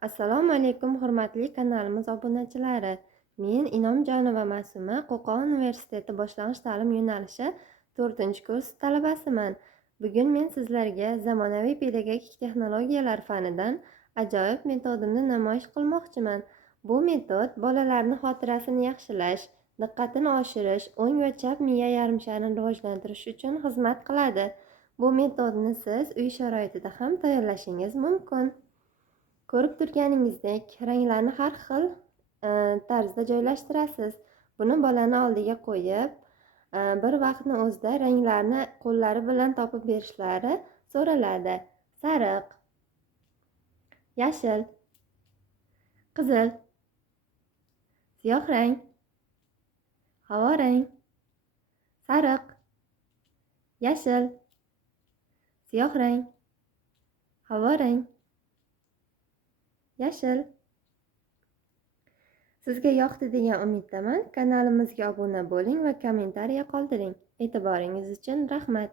Assalomu alaykum, hurmatli kanalimiz obunachilari. Men Inomjonova Ma'suma, Qo'qon universiteti boshlang'ich ta'lim yo'nalishi 4-kurs talabasiman. Bugun men sizlarga zamonaviy pedagogik texnologiyalar fanidan ajoyib metodimni namoyish qilmoqchiman. Bu metod bolalarning xotirasini yaxshilash, diqqatini oshirish, o'ng va chap miya yarimsharini rivojlantirish uchun xizmat qiladi. Bu metodni siz uy sharoitida ham tayyorlashingiz mumkin. Ko'rib turganingizdek, ranglarni har xil tarzda joylashtirasiz. Buni bolani oldiga qo'yib, bir vaqtni o'zida ranglarni qo'llari bilan topib berishlari so'raladi. Sariq, yashil, qizil, siyoh rang, havo rang, sariq, yashil, siyoh rang, havo rang, yashil. Sizga yoqdi degan umiddaman. Kanalimizga obuna bo'ling va kommentariya qoldiring. E'tiboringiz uchun rahmat.